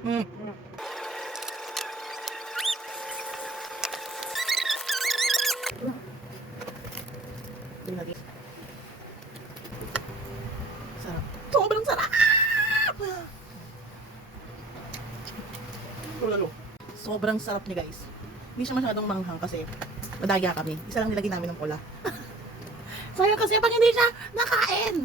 Mm. Tingnan natin. Sarap. Sobrang sarap! Sobrang sarap niya guys. Hindi siya masyadong manghang kasi madaya kami. Isa lang nilagay namin ng pula. Sayang kasi pag hindi siya nakain.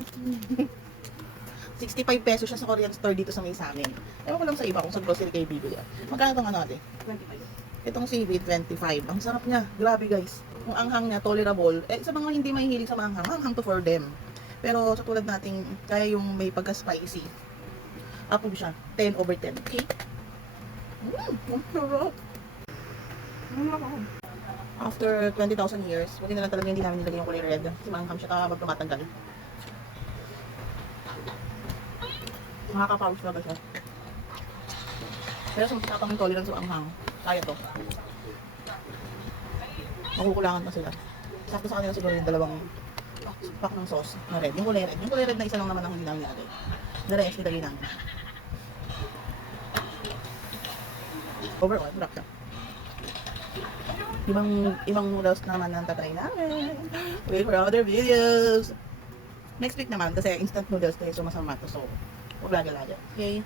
65 pesos siya sa Korean store dito sa may sa amin. Ewan ko lang sa iba kung sa grocery kayo bibili. Magkano itong ano ate? 25. Itong seaweed 25. Ang sarap niya. Grabe guys. Yung anghang niya tolerable. Eh sa mga hindi mahihilig sa manghang, manghang to for them. Pero sa tulad nating kaya yung may pagka-spicy. Approve siya. 10 over 10. Okay? Ang sarap. After 20,000 years, hindi na lang talaga hindi namin nilagay yung kulay red. Si manghang siya kapag tumatanggal. Nakaka-pouch na ba siya? Pero sa matapang intolerance sa anghang, kaya to. Makukulangan pa sila. Sakto sa kanila siguro yung dalawang pack ng sauce na red. Yung kulay red. Yung kulay red na isa lang naman ang hindi namin nilagay. The rest, nilagay namin. Overall, sarap siya. Ibang noodles naman ang tatry namin. Wait for other videos. Next week naman, kasi instant noodles tayo, so masama to. So, huwag laga-laga. Okay?